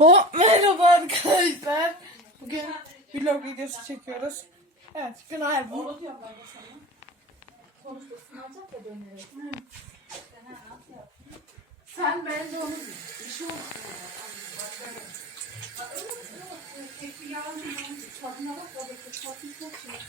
Ho merhaba arkadaşlar. Bugün vlog videosu çekiyoruz. Evet ya dönerek. Sen ben de onu Bir şey olsun. Yağın tadına bak. Oradaki tatlı çok şey.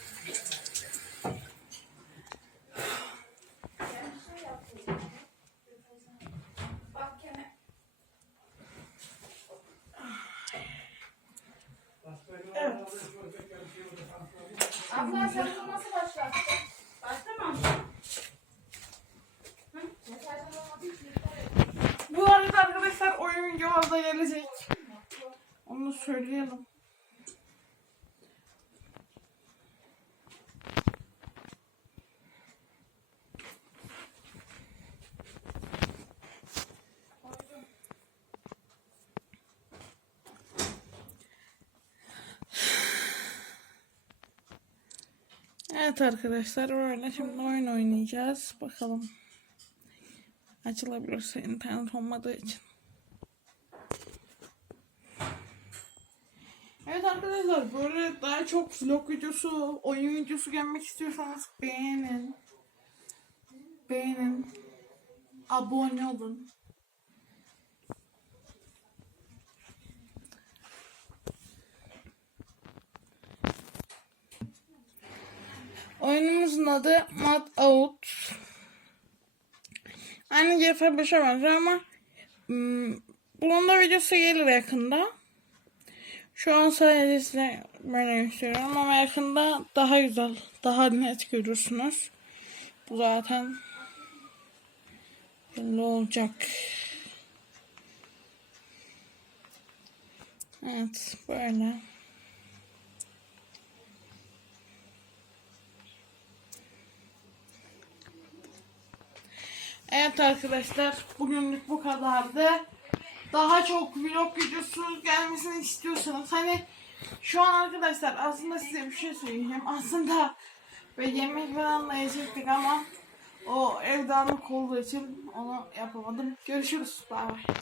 Arkadaşlar oyun videoları da gelecek. Onu söyleyelim. Evet arkadaşlar böyle şimdi oyun oynayacağız. Bakalım. Açılabilirse internet olmadığı için. Evet arkadaşlar böyle daha çok vlog videosu, oyun videosu gelmek istiyorsanız beğenin. Beğenin. Abone olun. Oyunumuzun adı Mad Out. Aynı GF5'e benziyor ama hmm, bunun da videosu gelir yakında. Şu an sadece böyle gösteriyorum ama yakında daha güzel, daha net görürsünüz. Bu zaten belli olacak. Evet, böyle. Evet arkadaşlar bugünlük bu kadardı. Daha çok vlog videosu gelmesini istiyorsanız hani şu an arkadaşlar aslında size bir şey söyleyeceğim. Aslında ve yemek falan da yiyecektik ama o evdanlık olduğu için onu yapamadım. Görüşürüz. Bye bye.